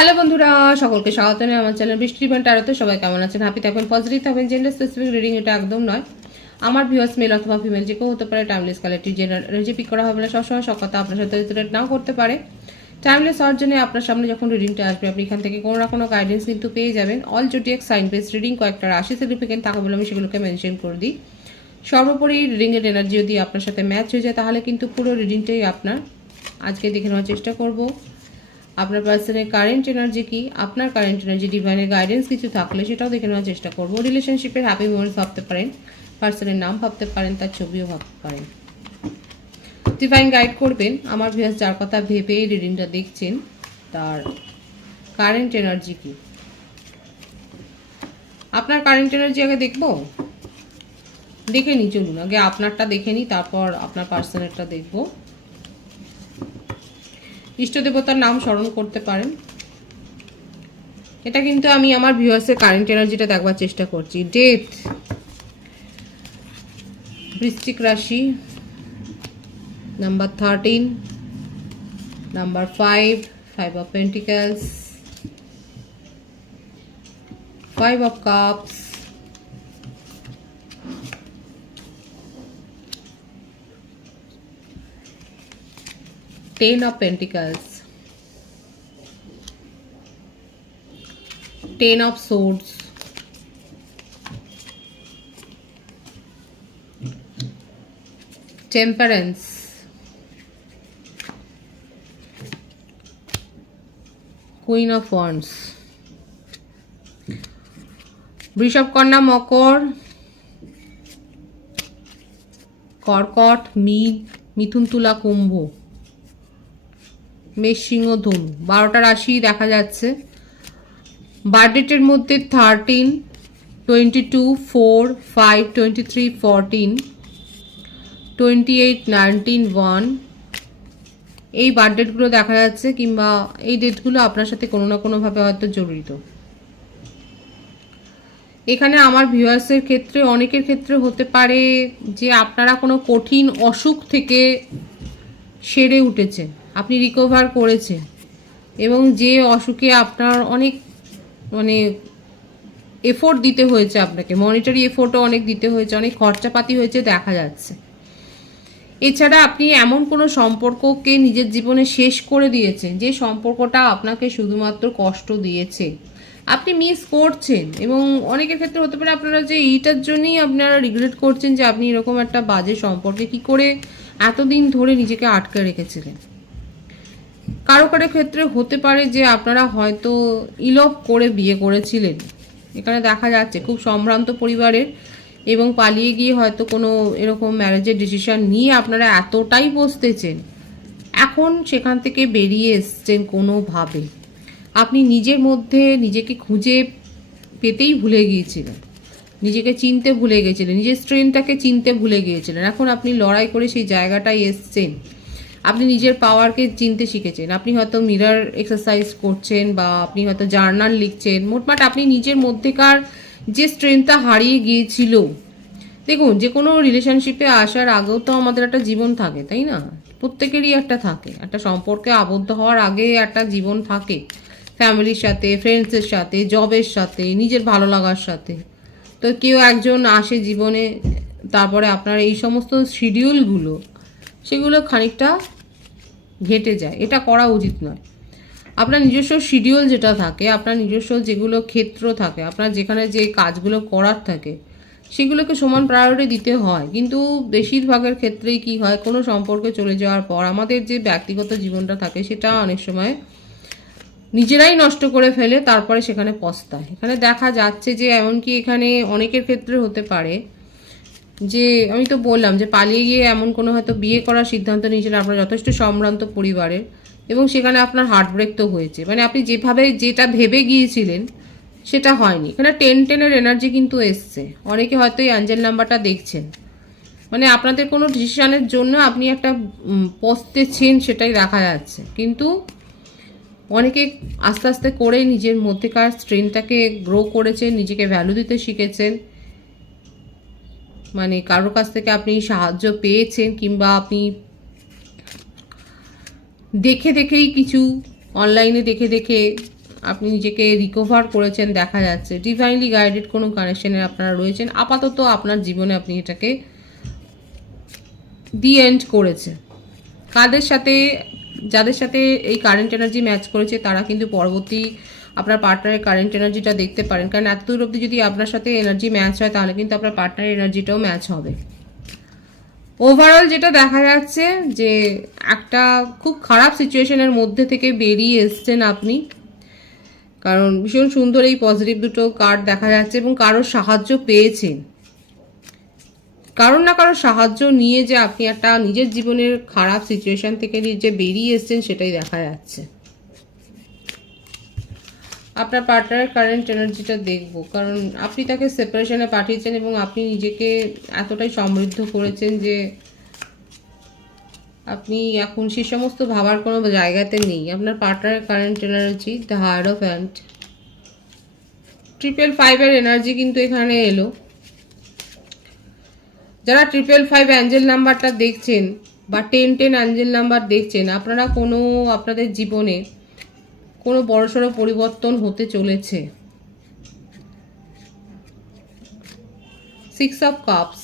Hello বন্ধুরা, সকলকে স্বাগত জানাই আমার চ্যানেল বৃষ্টি ইভেন্ট আরতে। সবাই কেমন আছেন? হ্যাপি থাকবেন, পজিটিভ থাকবেন। জেন্ডার স্পেসিফিক রিডিং এটা একদম নয়। আমার ভিউয়ার্স মেল অথবা ফিমেল যে কেউ হতে পারে। Timeless collective general energy pick করা হবে না, সবসময় সব কথা আপনার সাথে রিলেট নাও করতে পারে। টাইমলেস হওয়ার জন্য আপনার সামনে যখন রিডিংটা আসবে আপনি এখান থেকে কোনো না কোনো গাইডেন্স কিন্তু পেয়ে যাবেন। All zodiac sign base reading কয়েকটা রাশি সিগনিফিকেন্ট থাকে বলে আমি সেগুলোকে মেনশন করে দিই। সর্বোপরি রিডিংয়ের এনার্জি যদি আপনার সাথে ম্যাচ হয়ে যায় তাহলে কিন্তু পুরো রিডিংটাই আপনার। আজকে দেখে নেওয়ার চেষ্টা করব আপনার পার্সনের কারেন্ট এনার্জি কি, আপনার কারেন্ট এনার্জি ডিভাইনের গাইডেন্স কিছু থাকলে সেটাও দেখে নেওয়ার চেষ্টা করব। রিলেশনশিপের হ্যাপি মোমেন্টস ভাবতে পারেন, পার্সনের নাম ভাবতে পারেন, তার ছবিও ভাবতে পারেন। ডিভাইন গাইড করবেন আমার ভিউয়ার্স যার কথা ভেবে রিডিংটা দেখছেন তার কারেন্ট এনার্জি কি। আপনার কারেন্ট এনার্জি আগে দেখবো, দেখে নি, চলুন আগে আপনারটা দেখে নি, তারপর আপনার পার্সনেরটা দেখবো। ইষ্ট দেবতার নাম স্মরণ করতে পারেন। এটা কিন্তু আমি আমার ভিউয়ার্সের কারেন্ট এনার্জিটা দেখবার চেষ্টা করছি। ডেথ, বৃশ্চিক রাশি, number 13, number 5, 5 of Pentacles, 5 of Cups, Ten of Pentacles, 10 of Swords, Temperance, Queen of Wands, বৃষভ, কন্যা, মকর, কর্কট, মীন, মিথুন, তুলা, কুম্ভ, মেষ, সিংহ, ধনু। 12টা রাশি দেখা যাচ্ছে। বার্থডেটের মধ্যে 13, 22, 4, 5, 23, 14, 28, 19, 1 এই বার্থডেটগুলো দেখা যাচ্ছে, কিংবা এই ডেটগুলো আপনার সাথে কোনো না কোনোভাবে হয়তো জড়িত। এখানে আমার ভিউয়ার্সের ক্ষেত্রে অনেকের ক্ষেত্রে হতে পারে যে আপনারা কোনো কঠিন অসুখ থেকে সেরে উঠেছেন, আপনি রিকভার করেছেন, এবং যে অসুখে আপনার অনেক এফোর্ট দিতে হয়েছে, আপনাকে মনিটারি এফোর্টও অনেক দিতে হয়েছে, অনেক খরচাপাতি হয়েছে দেখা যাচ্ছে। এছাড়া আপনি এমন কোনো সম্পর্ককে নিজের জীবনে শেষ করে দিয়েছেন যে সম্পর্কটা আপনাকে শুধুমাত্র কষ্ট দিয়েছে, আপনি মিস করছেন। এবং অনেকের ক্ষেত্রে হতে পারে আপনারা যে এইটার জন্যই আপনারা রিগ্রেট করছেন যে আপনি এরকম একটা বাজে সম্পর্কে কি করে এতদিন ধরে নিজেকে আটকে রেখেছিলেন। কারো কারো ক্ষেত্রে হতে পারে যে আপনারা হয়তো ইলভ করে বিয়ে করেছিলেন, এখানে দেখা যাচ্ছে খুব সম্ভ্রান্ত পরিবারের, এবং পালিয়ে গিয়ে হয়তো কোনো এরকম ম্যারেজের ডিসিশন নিয়ে আপনারা এতটাই বসতেছেন, এখন সেখান থেকে বেরিয়ে এসছেন কোনোভাবে। আপনি নিজের মধ্যে নিজেকে খুঁজে পেতেই ভুলে গিয়েছিলেন, নিজেকে চিনতে ভুলে গেছিলেন, নিজের স্ট্রেংথটাকে চিনতে ভুলে গিয়েছিলেন। এখন আপনি লড়াই করে সেই জায়গাটায় এসছেন, আপনি নিজের পাওয়ারকে চিনতে শিখেছেন। আপনি হয়তো মিরর এক্সারসাইজ করছেন, বা আপনি হয়তো জার্নাল লিখছেন। মোটমাট আপনি নিজের মধ্যেকার যে স্ট্রেংথটা হারিয়ে গিয়েছিল। দেখুন, যে কোনো রিলেশনশিপে আসার আগেও তো আমাদের একটা জীবন থাকে, তাই না? প্রত্যেকেরই একটা থাকে, একটা সম্পর্কে আবদ্ধ হওয়ার আগে একটা জীবন থাকে, ফ্যামিলির সাথে, ফ্রেন্ডসের সাথে, জবের সাথে, নিজের ভালো লাগার সাথে। তো কেউ একজন আসে জীবনে, তারপরে আপনার এই সমস্ত শিডিউলগুলো সেগুলো খানিকটা ঘেটে যায়। এটা করা উচিত নয়। আপনার নিজস্ব শিডিউল যেটা থাকে, আপনার নিজস্ব যেগুলো ক্ষেত্র থাকে, আপনার যেখানে যে কাজগুলো করার থাকে সেগুলোকে সমান প্রায়োরিটি দিতে হয়। কিন্তু বেশিরভাগের ক্ষেত্রেই কি হয়, কোনো সম্পর্কে চলে যাওয়ার পর আমাদের যে ব্যক্তিগত জীবনটা থাকে সেটা অনেক সময় নিজেরাই নষ্ট করে ফেলে, তারপরে সেখানে পস্তায়। এখানে দেখা যাচ্ছে যে এমনকি এখানে অনেকের ক্ষেত্রে হতে পারে যে, আমি তো বললাম যে পালিয়ে গিয়ে এমন কোনো হয়তো বিয়ে করার সিদ্ধান্ত নিয়েছিলেন আপনার যথেষ্ট সম্ভ্রান্ত পরিবারের, এবং সেখানে আপনার হার্টব্রেক তো হয়েছে। মানে আপনি যেভাবে যেটা ভেবে গিয়েছিলেন সেটা হয়নি। এখানে 10-10-এর এনার্জি কিন্তু এসছে। অনেকে হয়তো এই অ্যাঞ্জেল নাম্বারটা দেখছেন, মানে আপনাদের কোনো ডিসিশনের জন্য আপনি একটা পস্তেছেন সেটাই দেখা যাচ্ছে। কিন্তু অনেকে আস্তে আস্তে করে নিজের মধ্যেকার স্ট্রেংথটাকে গ্রো করেছেন, নিজেকে ভ্যালু দিতে শিখেছেন। মানে কারোর কাছ থেকে আপনি সাহায্য পেয়েছেন, কিংবা আপনি দেখে দেখেই কিছু অনলাইনে দেখে দেখে আপনি নিজেকে রিকভার করেছেন দেখা যাচ্ছে। ডিভাইনলি গাইডেড কোনো কানেকশনে আপনারা রয়েছেন। আপাতত আপনার জীবনে আপনি এটাকে দি এন্ড করেছে। কাদের সাথে, যাদের সাথে এই কারেন্ট এনার্জি ম্যাচ করেছে তারা কিন্তু পরবর্তী আপনার পার্টনারের কারেন্ট এনার্জিটা দেখতে পারেন, কারণ এতদূর অবধি যদি আপনার সাথে এনার্জি ম্যাচ হয় তাহলে কিন্তু আপনার পার্টনারের এনার্জিটাও ম্যাচ হবে। ওভারঅল যেটা দেখা যাচ্ছে যে একটা খুব খারাপ সিচুয়েশনের মধ্যে থেকে বেরিয়ে এসছেন আপনি, কারণ ভীষণ সুন্দর এই পজিটিভ দুটো কার্ড দেখা যাচ্ছে এবং কারোর সাহায্য পেয়েছেন, কারোর না কারোর সাহায্য নিয়ে যে আপনি একটা নিজের জীবনের খারাপ সিচুয়েশন থেকে যে বেরিয়ে এসছেন সেটাই দেখা যাচ্ছে। আপনার পার্টনারের কারেন্ট এনার্জিটা দেখব, কারণ আপনি তাকে সেপারেশনে পাঠিয়েছেন এবং আপনি নিজেকে এতটাই সমৃদ্ধ করেছেন যে আপনি এখন সে সমস্ত ভাবার কোনো জায়গাতে নেই। আপনার পার্টনারের কারেন্ট এনার্জি দ্য হায়ারোফ্যান্ট, 555 এনার্জি কিন্তু এখানে এলো। যারা 555 অ্যাঞ্জেল নাম্বারটা দেখছেন বা 1010 অ্যাঞ্জেল নাম্বার দেখছেন, আপনারা কোনো আপনাদের জীবনে কোনো বড়সড় পরিবর্তন হতে চলেছে। 6 অফ কাপস,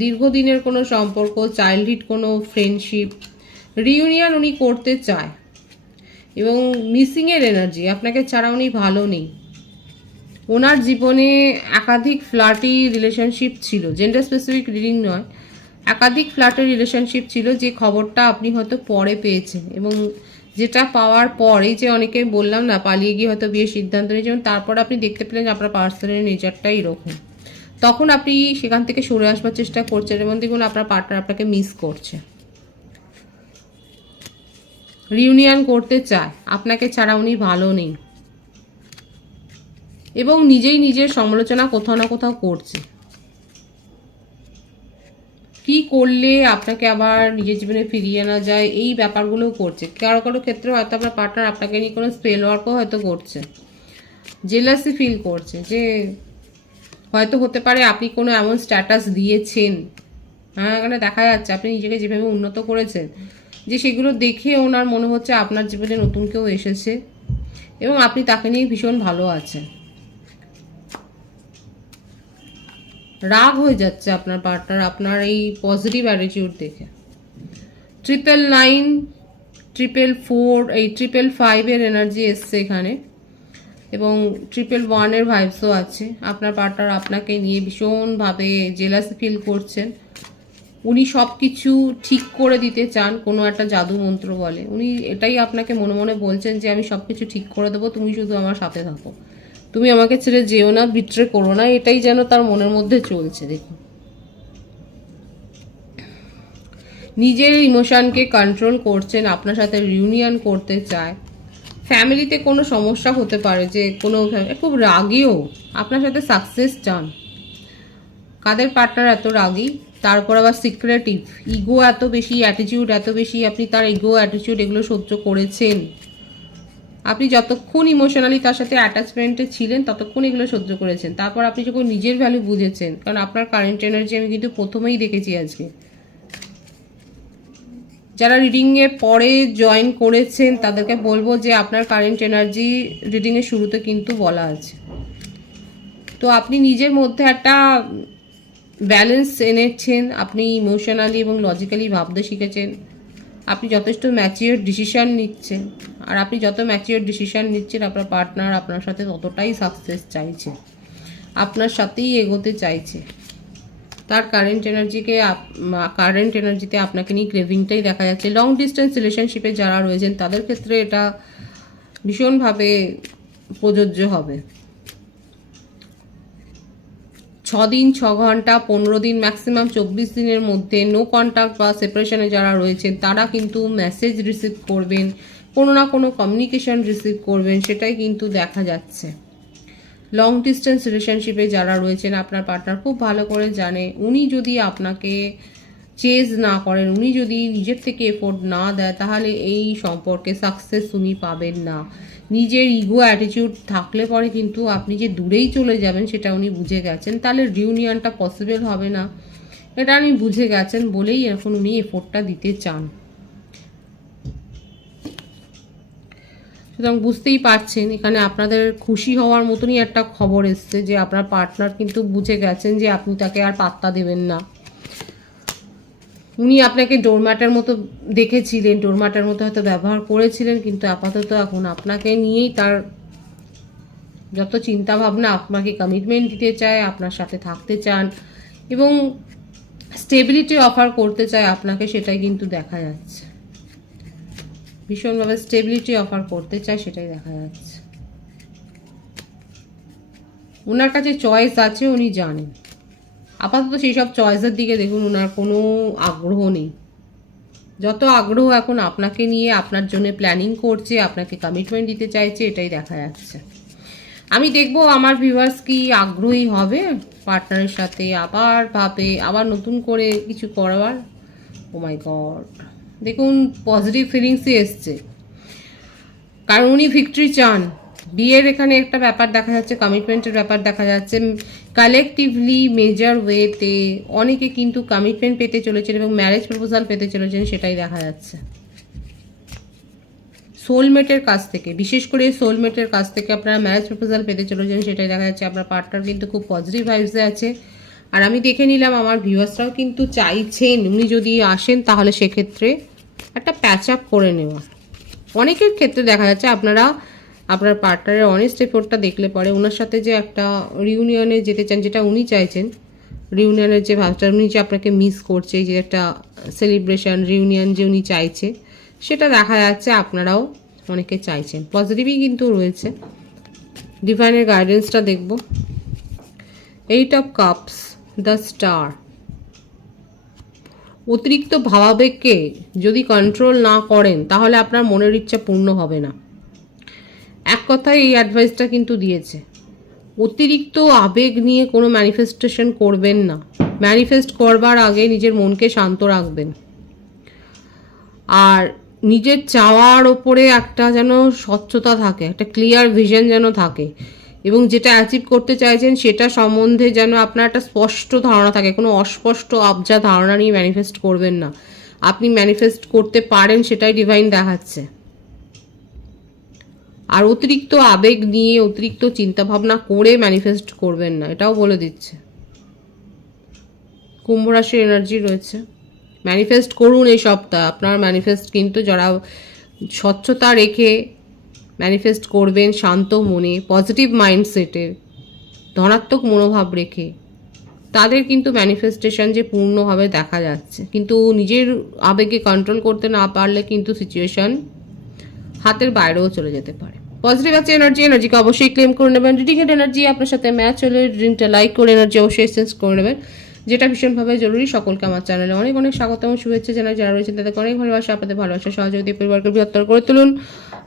দীর্ঘদিনের কোনো সম্পর্ক, চাইল্ডহুড কোনো ফ্রেন্ডশিপ, রিউনিয়ন উনি করতে চায় এবং মিসিংয়ের এনার্জি, আপনাকে ছাড়া উনি ভালো নেই। ওনার জীবনে একাধিক ফ্ল্যাটি রিলেশনশিপ ছিল, জেন্ডার স্পেসিফিক রিডিং নয়, একাধিক ফ্ল্যাটের রিলেশনশিপ ছিল যে খবরটা আপনি হয়তো পরে পেয়েছেন এবং যেটা পাওয়ার পর এই যে অনেকে বললাম না পালিয়ে গিয়ে হয়তো বিয়ের সিদ্ধান্ত নিয়েছেন, তারপর আপনি দেখতে পেলেন যে আপনার পার্সোনাল নেচারটাই এরকম, তখন আপনি সেখান থেকে সরে আসবার চেষ্টা করছেন এবং দেখুন আপনার পার্টনার আপনাকে মিস করছে, রিউনিয়ন করতে চায়, আপনাকে ছাড়া উনি ভালো নেই এবং নিজেই নিজের সমালোচনা কোথাও না কোথাও করছে। কি করলে আপনাকে আবার নিজের জীবনে ফিরিয়ে আনা যায় এই ব্যাপারগুলো করছে। কারো কারো ক্ষেত্রে হয়তো আপনার পার্টনার আপনাকে নিয়ে কোনো স্পেল ওয়ার্কও হয়তো করছে, জেলাসি ফিল করছে যে হয়তো হতে পারে আপনি কোনো এমন স্ট্যাটাস দিয়েছেন, হ্যাঁ এখানে দেখা যাচ্ছে আপনি নিজেকে যেভাবে উন্নত করেছেন যে সেগুলো দেখে ওনার মনে হচ্ছে আপনার জীবনে নতুন কেউ এসেছে এবং আপনি তাকে নিয়ে ভীষণ ভালো আছেন। রাগ হয়ে যাচ্ছে আপনার পার্টনার আপনার এই পজিটিভ অ্যাটিটিউড দেখে। 999, 444, এই 555 এনার্জি এসছে এখানে এবং 111 ভাইবসও আছে। আপনার পার্টনার আপনাকে নিয়ে ভীষণভাবে জেলাসি ফিল করছেন, উনি সব কিছু ঠিক করে দিতে চান, কোনো একটা জাদু মন্ত্র বলে উনি এটাই আপনাকে মনে মনে বলছেন যে আমি সব কিছু ঠিক করে দেবো, তুমি শুধু আমার সাথে থাকো, তুমি আমাকে ছেড়ে যেও না, বিট্রে করো না, এটাই যেন তার মনের মধ্যে চলছে। দেখুন নিজের ইমোশনকে কন্ট্রোল করছেন, আপনার সাথে রিউনিয়ন করতে চায়। ফ্যামিলিতে কোনো সমস্যা হতে পারে যে কোনো খুব রাগীও, আপনার সাথে সাকসেস চান। কাদের পার্টনার এত রাগী, তারপর আবার সিক্রেটিভ, ইগো এত বেশি, অ্যাটিটিউড এত বেশি, আপনি তার ইগো অ্যাটিটিউড এগুলো সহ্য করেছেন। আপনি যতক্ষণ ইমোশনালি তার সাথে অ্যাটাচমেন্টে ছিলেন ততক্ষণ এগুলো সহ্য করেছেন, তারপর আপনি যখন নিজের ভ্যালু বুঝেছেন, কারণ আপনার কারেন্ট এনার্জি আমি কিন্তু প্রথমেই দেখেছি আজকে। যারা রিডিংয়ে পরে জয়েন করেছেন তাদেরকে বলবো যে আপনার কারেন্ট এনার্জি রিডিংয়ের শুরুতে কিন্তু বলা আছে, তো আপনি নিজের মধ্যে একটা ব্যালেন্স এনেছেন, আপনি ইমোশনালি এবং লজিক্যালি ভাবতে শিখেছেন, আপনি যথেষ্ট ম্যাচিওর ডিসিশন নিচ্ছেন, আর আপনি যত ম্যাচিওর ডিসিশন নিচ্ছেন আপনার পার্টনার আপনার সাথে ততটাই সাকসেস চাইছে, আপনার সাথেই এগোতে চাইছে। তার কারেন্ট এনার্জিতে আপনাকে নিয়ে ক্রেভিংটাই দেখা যাচ্ছে। লং ডিস্টেন্স রিলেশনশিপে যারা রয়েছেন তাদের ক্ষেত্রে এটা ভীষণভাবে প্রযোজ্য হবে। 6 দিন, 6 ঘন্টা, 15 দিন, ম্যাক্সিমাম 24 দিনের মধ্যে নো কন্ট্যাক্ট বা সেপারেশনে যারা রয়েছেন তারা কিন্তু মেসেজ রিসিভ করবেন, কোনো না কোনো কমিউনিকেশন রিসিভ করবেন, সেটাই কিন্তু দেখা যাচ্ছে। লং ডিস্টেন্স রিলেশনশিপে যারা রয়েছেন আপনার পার্টনার খুব ভালো করে জানে উনি যদি আপনাকে চেজ না করেন, উনি যদি নিজের থেকে এফোর্ট না দেয় তাহলে এই সম্পর্কে সাকসেস উনি পাবেন না। নিজের ইগো অ্যাটিটিউড থাকলে পরে কিন্তু আপনি যে দূরেই চলে যাবেন সেটা উনি বুঝে গেছেন, তাহলে রিউনিয়নটা পসিবল হবে না, এটা উনি বুঝে গেছেন বলেই এখন উনি এফোর্টটা দিতে চান। সুতরাং বুঝতেই পারছেন এখানে আপনাদের খুশি হওয়ার মতনই একটা খবর এসছে যে আপনার পার্টনার কিন্তু বুঝে গেছেন যে আপনি তাকে আর পাত্তা দেবেন না। উনি আপনাকে ডোরম্যাটের মতো দেখেছিলেন, ডোরম্যাটের মতো হয়তো ব্যবহার করেছিলেন, কিন্তু আপাতত এখন আপনাকে নিয়েই তার যত চিন্তা ভাবনা, আপনাকে কমিটমেন্ট দিতে চায়, আপনার সাথে থাকতে চান এবং স্টেবিলিটি অফার করতে চায় আপনাকে, সেটাই কিন্তু দেখা যাচ্ছে। ভীষণভাবে স্টেবিলিটি অফার করতে চায়, সেটাই দেখা যাচ্ছে। ওনার কাছে চয়েস আছে, উনি জানেন। আপাতত সেই সব চয়েসের দিকে দেখুন ওনার কোনো আগ্রহ নেই। যত আগ্রহ এখন আপনাকে নিয়ে, আপনার জন্য প্ল্যানিং করছে, আপনাকে কমিটমেন্ট দিতে চাইছে, এটাই দেখা যাচ্ছে। আমি দেখবো আমার ভিউয়ার্স কি আগ্রহী হবে পার্টনারের সাথে, আবার ভাবে আবার নতুন করে কিছু করবার। ও মাই গড, দেখুন পজিটিভ ফিলিংসই এসছে, কারণ উনি ভিক্টরি চান। বিয়ের এখানে একটা ব্যাপার দেখা যাচ্ছে, কমিটমেন্টের ব্যাপার দেখা যাচ্ছে। কালেকটিভলি মেজর ওয়েতে অনেকে কিন্তু কমিটমেন্ট পেতে চলেছেন এবং ম্যারেজ প্রপোজাল পেতে চলেছেন, সেটাই দেখা যাচ্ছে। সোলমেটের কাছ থেকে, বিশেষ করে সোলমেটের কাছ থেকে আপনারা ম্যারেজ প্রপোজাল পেতে চলেছেন, সেটাই দেখা যাচ্ছে। আপনার পার্টনার কিন্তু খুব পজিটিভ ভাইবসে আছে। আর আমি দেখে নিলাম আমার ভিউয়ার্সরাও কিন্তু চাইছেন উনি যদি আসেন তাহলে সেক্ষেত্রে একটা প্যাচ আপ করে নেওয়া। অনেকের ক্ষেত্রে দেখা যাচ্ছে আপনারা আপনার পার্টনারের অনেস্ট এফোর্টটা দেখলে পরে ওনার সাথে যে একটা রিউনিয়নে যেতে চান, যেটা উনি চাইছেন, রিউনিয়নের যে ভাবটা, উনি যে আপনাকে মিস করছে, যে একটা সেলিব্রেশন রিউনিয়ন যে উনি চাইছে, সেটা দেখা যাচ্ছে আপনারাও অনেকে চাইছেন। পজিটিভই কিন্তু রয়েছে। ডিভাইনের গাইডেন্সটা দেখব। 8 অফ কাপস, দ্য স্টার। অতিরিক্ত ভাবাবেগকে যদি কন্ট্রোল না করেন তাহলে আপনার মনের ইচ্ছা পূর্ণ হবে না। এক কথায় এই অ্যাডভাইসটা কিন্তু দিয়েছে, অতিরিক্ত আবেগ নিয়ে কোনো ম্যানিফেস্টেশন করবেন না। ম্যানিফেস্ট করবার আগে নিজের মনকে শান্ত রাখবেন, আর নিজের চাওয়ার ওপরে একটা যেন স্বচ্ছতা থাকে, একটা ক্লিয়ার ভিশন যেন থাকে, এবং যেটা অ্যাচিভ করতে চাইছেন সেটা সম্বন্ধে যেন আপনার একটা স্পষ্ট ধারণা থাকে। কোনো অস্পষ্ট আবজা ধারণা নিয়ে ম্যানিফেস্ট করবেন না। আপনি ম্যানিফেস্ট করতে পারেন, সেটাই ডিভাইন দেখাচ্ছে। আর অতিরিক্ত আবেগ নিয়ে, অতিরিক্ত চিন্তাভাবনা করে ম্যানিফেস্ট করবেন না, এটাও বলে দিচ্ছে। কুম্ভ রাশির এনার্জি রয়েছে। ম্যানিফেস্ট করুন এই সপ্তাহ। আপনার ম্যানিফেস্ট কিন্তু যারা স্বচ্ছতা রেখে ম্যানিফেস্ট করবেন, শান্ত মনে, পজিটিভ মাইন্ডসেটে, ধনাত্মক মনোভাব রেখে, তাদের কিন্তু ম্যানিফেস্টেশন যে পূর্ণভাবে দেখা যাচ্ছে। কিন্তু নিজের আবেগে কন্ট্রোল করতে না পারলে কিন্তু সিচুয়েশন হাতের বাইরেও চলে যেতে পারে। পজিটিভ আছে এনার্জিকে অবশ্যই ক্লেম করে নেবেন। রিডিংয়ের এনার্জি আপনার সাথে ম্যাচ হলে রিডিংটা লাইক করে এনার্জি অবশ্যই এক্সচেঞ্জ করে নেবেন, যেটা ভীষণভাবে জরুরি। সকলকে আমার চ্যানেলে অনেক অনেক স্বাগত এবং শুভেচ্ছা জানাই। যারা রয়েছেন তাদেরকে অনেক ভালোবাসা। আপনাদের ভালোবাসা সহযোগিতা পরিবারকে বৃহত্তর করে তুলুন।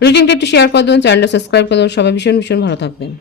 রিডিংটা একটু শেয়ার করে দেবেন, চ্যানেলটা সাবস্ক্রাইব করে দেবেন। সবাই ভীষণ ভীষণ ভালো থাকবেন।